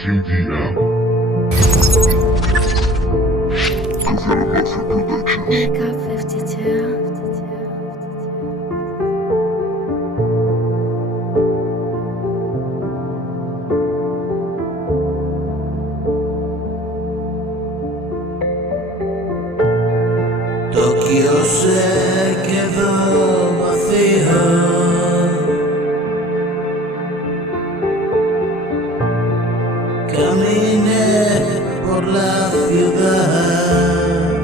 Team DM. Wake up 52. Tokio se quedó vacío. Caminé por la ciudad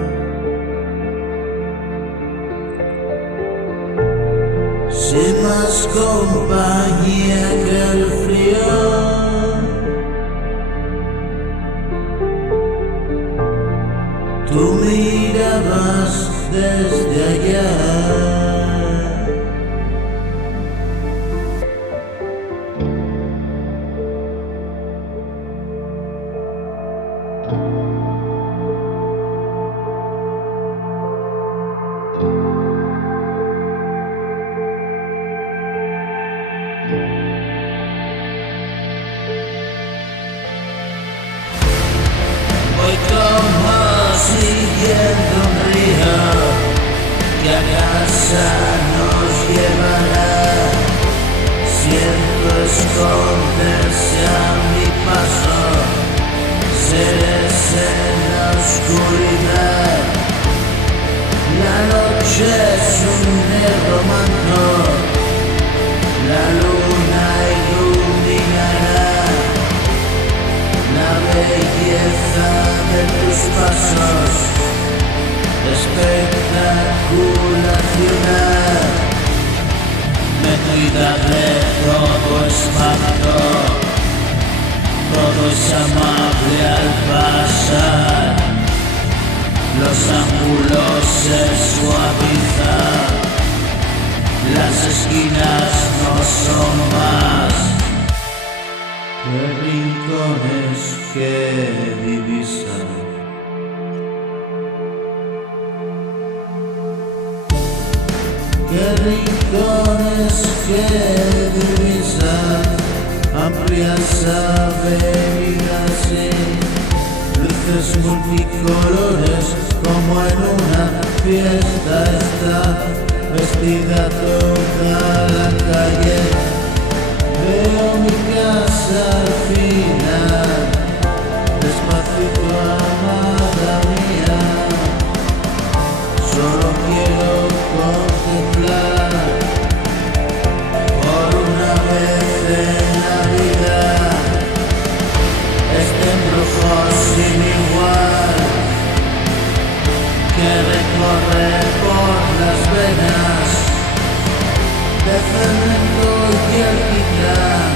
sin más compañía que el frío. Tú mirabas desde allá. Voy como siguiendo un río que a casa nos llevará. Siento esconderse a mi paso, seres en la oscuridad. La noche es un negro manto, la luna iluminará la belleza de tus pasos, espectacular ciudad. Me cuida de todo espanto, todo es amable al pasar. Los ángulos se suavizan, las esquinas no son más que rincones que divisan. Que rincones que divisan amplias avenidas y luces multicolores, como en una fiesta está vestida toda la calle. Veo mi casa al final, despacito amada mía, solo quiero contemplar por una vez en la vida este embrujo sin igual que recorre por las venas de cemento y alquitrán.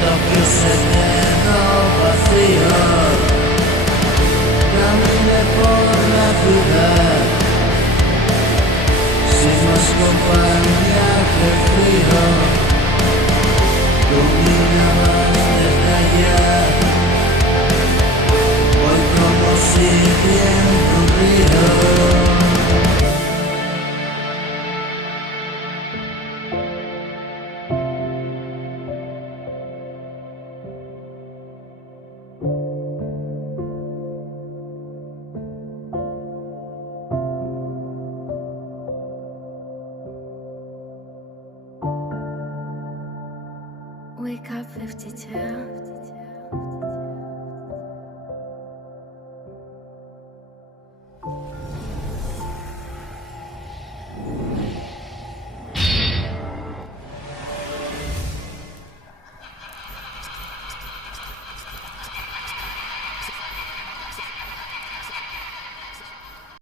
Tokio se quedó vacío, caminé por la ciudad sin más compañía que el frío. Tú mirabas desde allá, voy como siguiendo un río. Wake up 52.